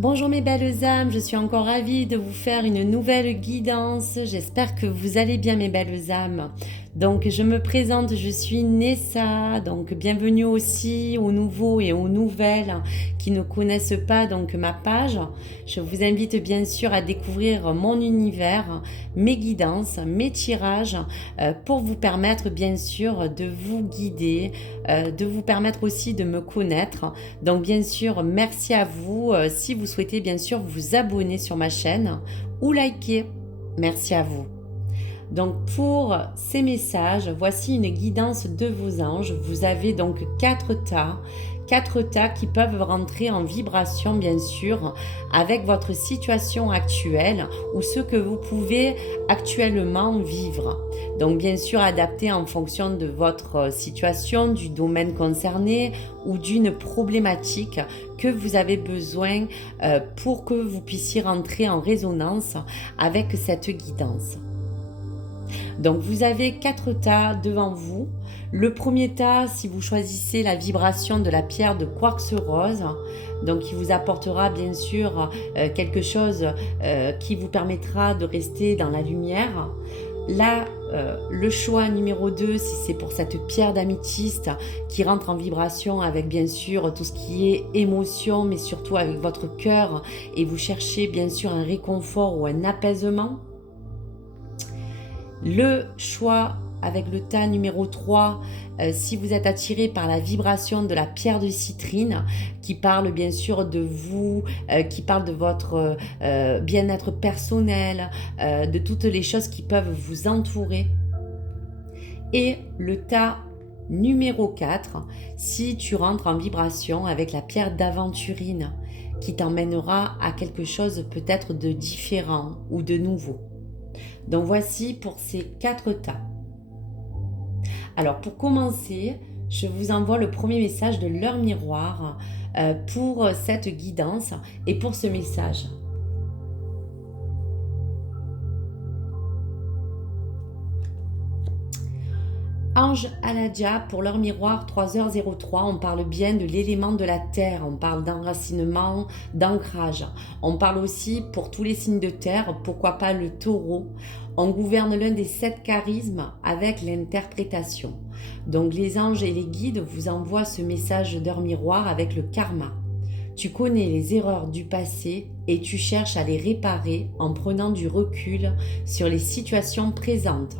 Bonjour mes belles âmes, je suis encore ravie de vous faire une nouvelle guidance. J'espère que vous allez bien mes belles âmes. Donc je me présente, je suis Nessa, donc bienvenue aussi aux nouveaux et aux nouvelles qui ne connaissent pas donc ma page. Je vous invite bien sûr à découvrir mon univers, mes guidances, mes tirages pour vous permettre bien sûr de vous guider, de vous permettre aussi de me connaître. Donc bien sûr, merci à vous. Si vous souhaitez bien sûr vous abonner sur ma chaîne ou liker, merci à vous. Donc pour ces messages, voici une guidance de vos anges. Vous avez donc 4 tas qui peuvent rentrer en vibration bien sûr avec votre situation actuelle ou ce que vous pouvez actuellement vivre. Donc bien sûr adapté en fonction de votre situation, du domaine concerné ou d'une problématique que vous avez besoin pour que vous puissiez rentrer en résonance avec cette guidance. Donc vous avez 4 tas devant vous. Le premier tas, si vous choisissez la vibration de la pierre de quartz rose, donc qui vous apportera bien sûr quelque chose qui vous permettra de rester dans la lumière. Là, le choix numéro 2, si c'est pour cette pierre d'améthyste qui rentre en vibration avec bien sûr tout ce qui est émotion, mais surtout avec votre cœur, et vous cherchez bien sûr un réconfort ou un apaisement. Le choix avec le tas numéro 3, si vous êtes attiré par la vibration de la pierre de citrine, qui parle bien sûr de vous, qui parle de votre bien-être personnel, de toutes les choses qui peuvent vous entourer. Et le tas numéro 4, si tu rentres en vibration avec la pierre d'aventurine, qui t'emmènera à quelque chose peut-être de différent ou de nouveau. Donc voici pour ces 4 tas. Alors pour commencer, je vous envoie le premier message de l'heure miroir pour cette guidance et pour ce message. Ange Aladia, pour l'heure miroir 3h03, on parle bien de l'élément de la terre, on parle d'enracinement, d'ancrage. On parle aussi pour tous les signes de terre, pourquoi pas le taureau. On gouverne l'un des 7 charismes avec l'interprétation. Donc les anges et les guides vous envoient ce message d'heure miroir avec le karma. Tu connais les erreurs du passé et tu cherches à les réparer en prenant du recul sur les situations présentes.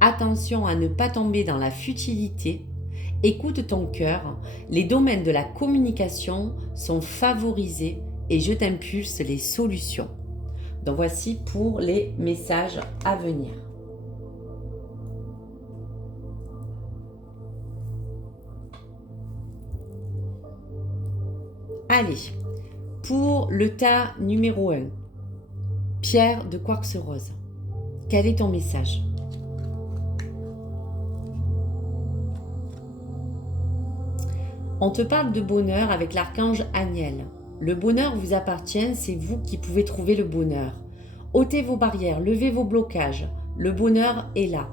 Attention à ne pas tomber dans la futilité. Écoute ton cœur. Les domaines de la communication sont favorisés et je t'impulse les solutions. Donc voici pour les messages à venir. Allez, pour le tas numéro 1, pierre de quartz rose. Quel est ton message ? On te parle de bonheur avec l'archange Aniel. Le bonheur vous appartient, c'est vous qui pouvez trouver le bonheur. Ôtez vos barrières, levez vos blocages. Le bonheur est là.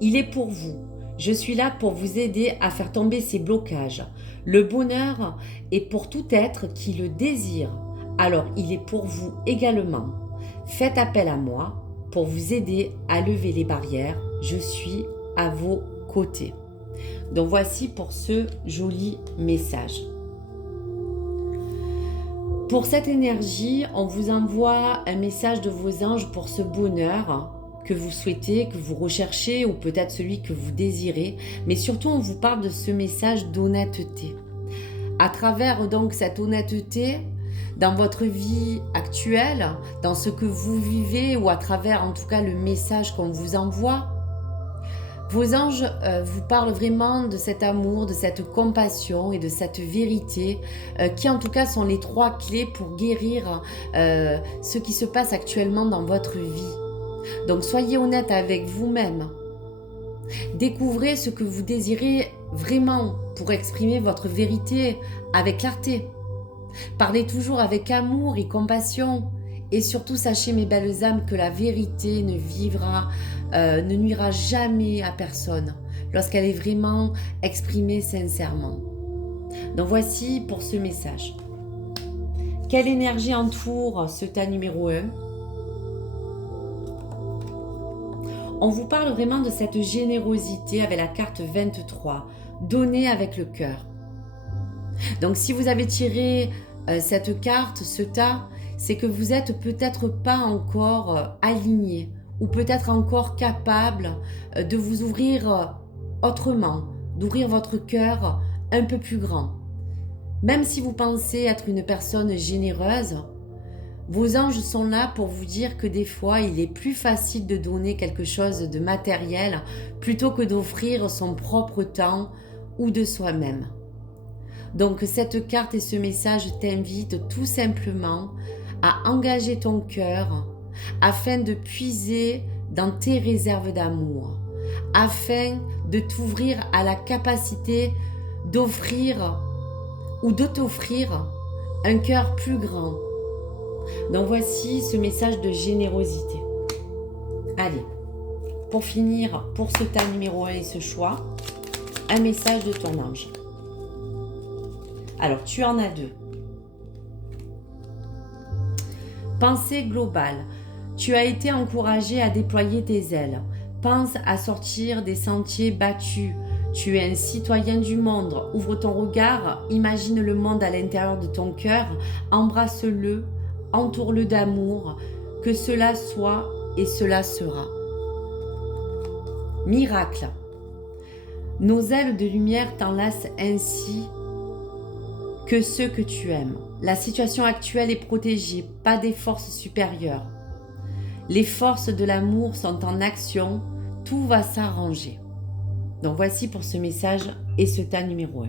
Il est pour vous. Je suis là pour vous aider à faire tomber ces blocages. Le bonheur est pour tout être qui le désire. Alors il est pour vous également. Faites appel à moi pour vous aider à lever les barrières. Je suis à vos côtés. Donc voici pour ce joli message. Pour cette énergie, on vous envoie un message de vos anges pour ce bonheur que vous souhaitez, que vous recherchez ou peut-être celui que vous désirez. Mais surtout, on vous parle de ce message d'honnêteté. À travers donc cette honnêteté, dans votre vie actuelle, dans ce que vous vivez ou à travers en tout cas le message qu'on vous envoie, vos anges vous parlent vraiment de cet amour, de cette compassion et de cette vérité qui en tout cas sont les 3 clés pour guérir ce qui se passe actuellement dans votre vie. Donc soyez honnête avec vous-même. Découvrez ce que vous désirez vraiment pour exprimer votre vérité avec clarté. Parlez toujours avec amour et compassion. Et surtout, sachez, mes belles âmes, que la vérité ne nuira jamais à personne lorsqu'elle est vraiment exprimée sincèrement. Donc voici pour ce message. quelle énergie entoure ce tas numéro 1? On vous parle vraiment de cette générosité avec la carte 23, donner avec le cœur. Donc si vous avez tiré cette carte, ce tas, c'est que vous n'êtes peut-être pas encore aligné ou peut-être encore capable de vous ouvrir autrement, d'ouvrir votre cœur un peu plus grand. Même si vous pensez être une personne généreuse, vos anges sont là pour vous dire que des fois, il est plus facile de donner quelque chose de matériel plutôt que d'offrir son propre temps ou de soi-même. Donc cette carte et ce message t'invitent tout simplement à engager ton cœur afin de puiser dans tes réserves d'amour, afin de t'ouvrir à la capacité d'offrir ou de t'offrir un cœur plus grand. Donc voici ce message de générosité. Allez, pour finir, pour ce tas numéro 1 et ce choix, un message de ton ange. Alors, tu en as 2. Pensée globale. Tu as été encouragé à déployer tes ailes. Pense à sortir des sentiers battus. Tu es un citoyen du monde. Ouvre ton regard, imagine le monde à l'intérieur de ton cœur, embrasse-le, entoure-le d'amour, que cela soit et cela sera. Miracle. Nos ailes de lumière t'enlacent ainsi que ceux que tu aimes. La situation actuelle est protégée, pas des forces supérieures. Les forces de l'amour sont en action, tout va s'arranger. Donc voici pour ce message et ce tas numéro 1.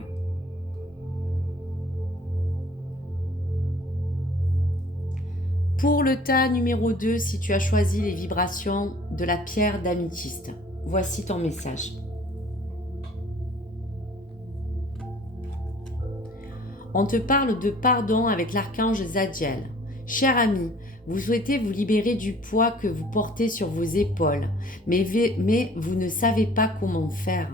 Pour le tas numéro 2, si tu as choisi les vibrations de la pierre d'améthyste, voici ton message. On te parle de pardon avec l'archange Zadkiel. Cher ami, vous souhaitez vous libérer du poids que vous portez sur vos épaules, mais vous ne savez pas comment faire.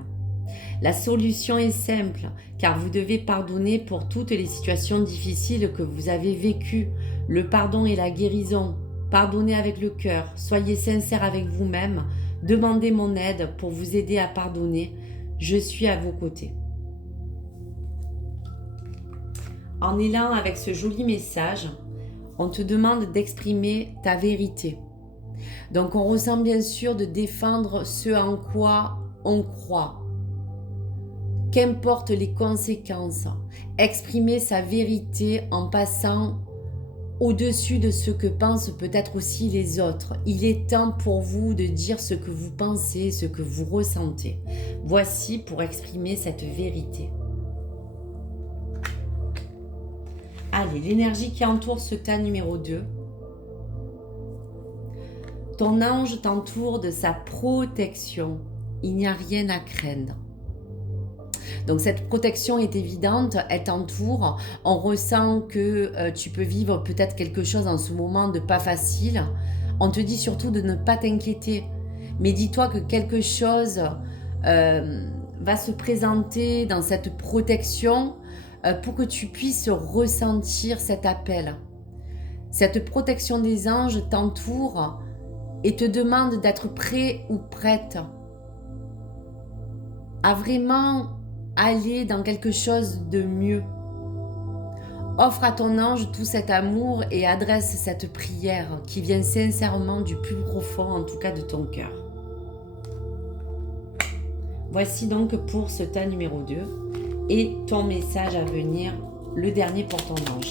La solution est simple, car vous devez pardonner pour toutes les situations difficiles que vous avez vécues. Le pardon est la guérison. Pardonnez avec le cœur, soyez sincère avec vous-même, demandez mon aide pour vous aider à pardonner. Je suis à vos côtés. En élan avec ce joli message, on te demande d'exprimer ta vérité. Donc on ressent bien sûr de défendre ce en quoi on croit. Qu'importe les conséquences, exprimer sa vérité en passant au-dessus de ce que pensent peut-être aussi les autres. Il est temps pour vous de dire ce que vous pensez, ce que vous ressentez. Voici pour exprimer cette vérité. Allez, l'énergie qui entoure ce tas numéro 2. Ton ange t'entoure de sa protection. Il n'y a rien à craindre. Donc cette protection est évidente, elle t'entoure. On ressent que tu peux vivre peut-être quelque chose en ce moment de pas facile. On te dit surtout de ne pas t'inquiéter. Mais dis-toi que quelque chose va se présenter dans cette protection pour que tu puisses ressentir cet appel. Cette protection des anges t'entoure et te demande d'être prêt ou prête à vraiment aller dans quelque chose de mieux. Offre à ton ange tout cet amour et adresse cette prière qui vient sincèrement du plus profond, en tout cas de ton cœur. Voici donc pour ce tas numéro 2 et ton message à venir, le dernier pour ton ange.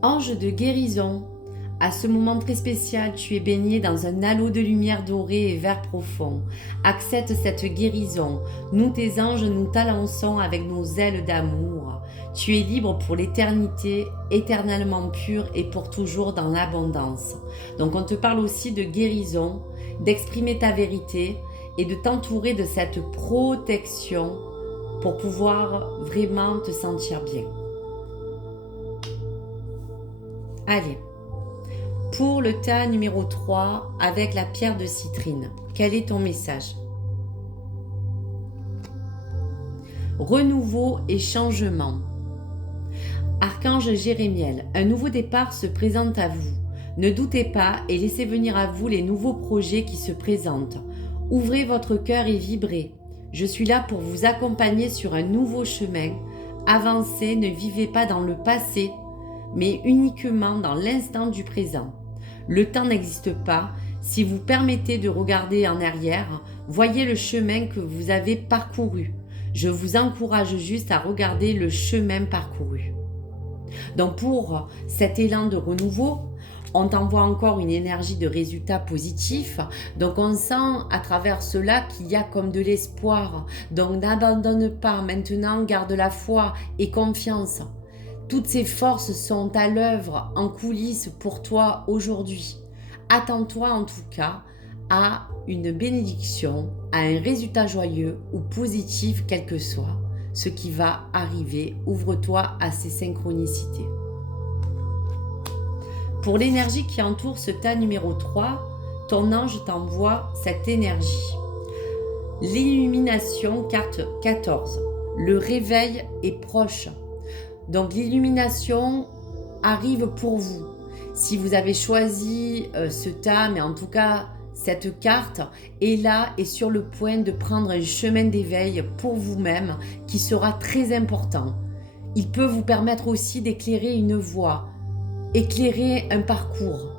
Ange de guérison, à ce moment très spécial, tu es baigné dans un halo de lumière dorée et vert profond. Accepte cette guérison. Nous, tes anges, nous t'annonçons avec nos ailes d'amour. Tu es libre pour l'éternité, éternellement pur et pour toujours dans l'abondance. Donc on te parle aussi de guérison, d'exprimer ta vérité et de t'entourer de cette protection pour pouvoir vraiment te sentir bien. Allez. Pour le tas numéro 3, avec la pierre de citrine, quel est ton message? renouveau et changement. Archange Jérémiel, un nouveau départ se présente à vous. Ne doutez pas et laissez venir à vous les nouveaux projets qui se présentent. Ouvrez votre cœur et vibrez. Je suis là pour vous accompagner sur un nouveau chemin. Avancez, ne vivez pas dans le passé, mais uniquement dans l'instant du présent. Le temps n'existe pas. Si vous permettez de regarder en arrière, voyez le chemin que vous avez parcouru. Je vous encourage juste à regarder le chemin parcouru. Donc pour cet élan de renouveau, on t'envoie encore une énergie de résultats positifs. Donc on sent à travers cela qu'il y a comme de l'espoir. Donc n'abandonne pas, maintenant garde la foi et confiance. Toutes ces forces sont à l'œuvre en coulisses pour toi aujourd'hui. Attends-toi en tout cas à une bénédiction, à un résultat joyeux ou positif quel que soit ce qui va arriver. Ouvre-toi à ces synchronicités. Pour l'énergie qui entoure ce tas numéro 3, ton ange t'envoie cette énergie. L'illumination, carte 14. Le réveil est proche. Donc l'illumination arrive pour vous. Si vous avez choisi ce tas, mais en tout cas cette carte est là et sur le point de prendre un chemin d'éveil pour vous-même qui sera très important. Il peut vous permettre aussi d'éclairer une voie, éclairer un parcours.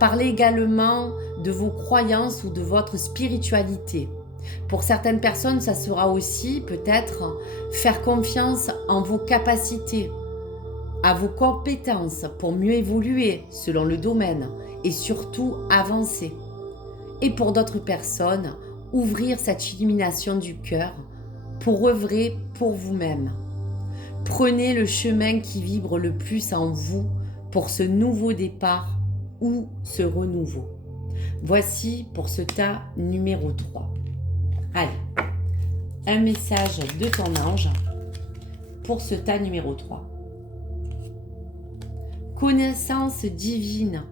Parlez également de vos croyances ou de votre spiritualité. Pour certaines personnes, ça sera aussi peut-être faire confiance en vos capacités, à vos compétences pour mieux évoluer selon le domaine et surtout avancer. Et pour d'autres personnes, ouvrir cette illumination du cœur pour œuvrer pour vous-même. Prenez le chemin qui vibre le plus en vous pour ce nouveau départ ou ce renouveau. Voici pour ce tas numéro 3. Allez, un message de ton ange pour ce tas numéro 3. Connaissance divine.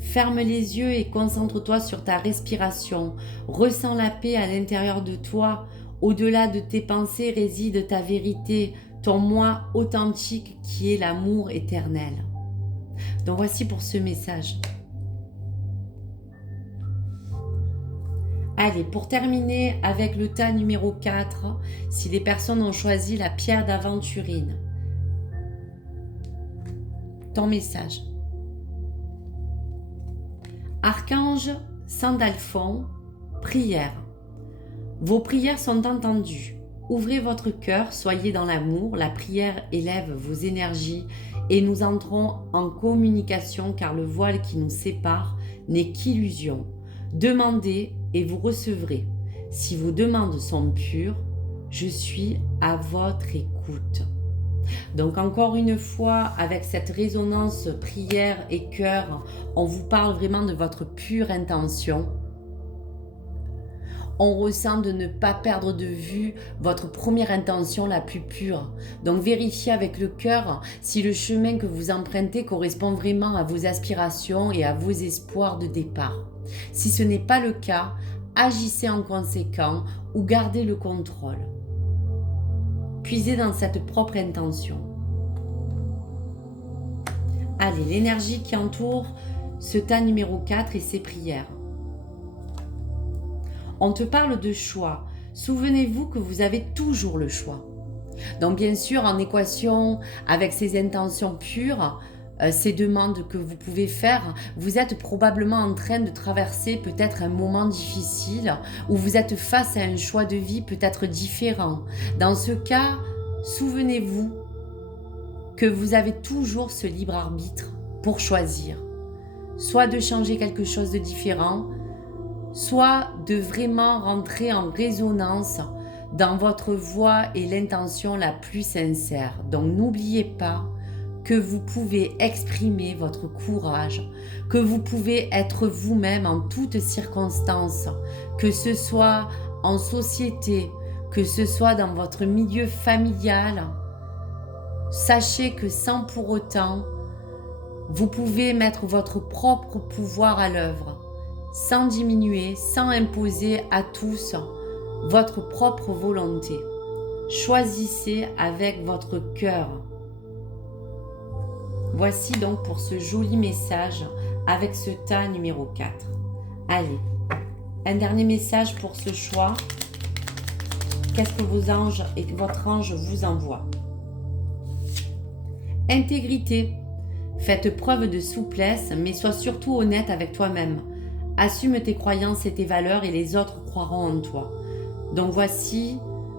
Ferme les yeux et concentre-toi sur ta respiration. Ressens la paix à l'intérieur de toi. Au-delà de tes pensées réside ta vérité, ton moi authentique qui est l'amour éternel. Donc voici pour ce message. Allez, pour terminer avec le tas numéro 4, si les personnes ont choisi la pierre d'aventurine. Ton message. Archange Sandalphon, prière. Vos prières sont entendues. Ouvrez votre cœur, soyez dans l'amour. La prière élève vos énergies et nous entrons en communication car le voile qui nous sépare n'est qu'illusion. Demandez et vous recevrez. Si vos demandes sont pures, je suis à votre écoute. Donc encore une fois, avec cette résonance prière et cœur, on vous parle vraiment de votre pure intention. On ressent de ne pas perdre de vue votre première intention la plus pure. Donc vérifiez avec le cœur si le chemin que vous empruntez correspond vraiment à vos aspirations et à vos espoirs de départ. Si ce n'est pas le cas, agissez en conséquent ou gardez le contrôle. Puisez dans cette propre intention. Allez, l'énergie qui entoure ce tas numéro 4 et ses prières. On te parle de choix. Souvenez-vous que vous avez toujours le choix. Donc bien sûr, en équation avec ces intentions pures, ces demandes que vous pouvez faire, vous êtes probablement en train de traverser peut-être un moment difficile où vous êtes face à un choix de vie peut-être différent. Dans ce cas, souvenez-vous que vous avez toujours ce libre arbitre pour choisir, soit de changer quelque chose de différent, soit de vraiment rentrer en résonance dans votre voix et l'intention la plus sincère. Donc n'oubliez pas que vous pouvez exprimer votre courage, que vous pouvez être vous-même en toutes circonstances, que ce soit en société, que ce soit dans votre milieu familial. Sachez que sans pour autant, vous pouvez mettre votre propre pouvoir à l'œuvre, sans diminuer, sans imposer à tous votre propre volonté. Choisissez avec votre cœur. Voici donc pour ce joli message avec ce tas numéro 4. Allez, un dernier message pour ce choix. Qu'est-ce que vos anges et que votre ange vous envoie? Intégrité. Faites preuve de souplesse, mais sois surtout honnête avec toi-même. Assume tes croyances et tes valeurs et les autres croiront en toi. Donc voici,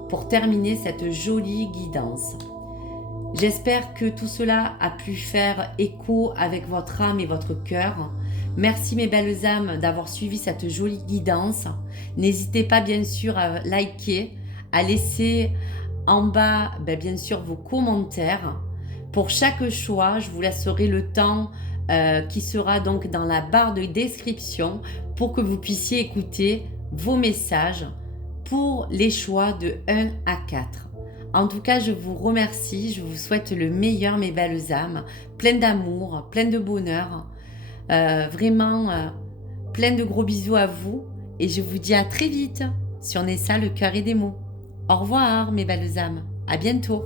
pour terminer, cette jolie guidance. J'espère que tout cela a pu faire écho avec votre âme et votre cœur. Merci mes belles âmes d'avoir suivi cette jolie guidance. N'hésitez pas bien sûr à liker, à laisser en bas bien sûr vos commentaires. Pour chaque choix, je vous laisserai le temps qui sera donc dans la barre de description pour que vous puissiez écouter vos messages pour les choix de 1 à 4. En tout cas, je vous remercie, je vous souhaite le meilleur mes belles âmes, plein d'amour, plein de bonheur, vraiment plein de gros bisous à vous et je vous dis à très vite sur Nessa, le cœur et des mots. Au revoir mes belles âmes, à bientôt.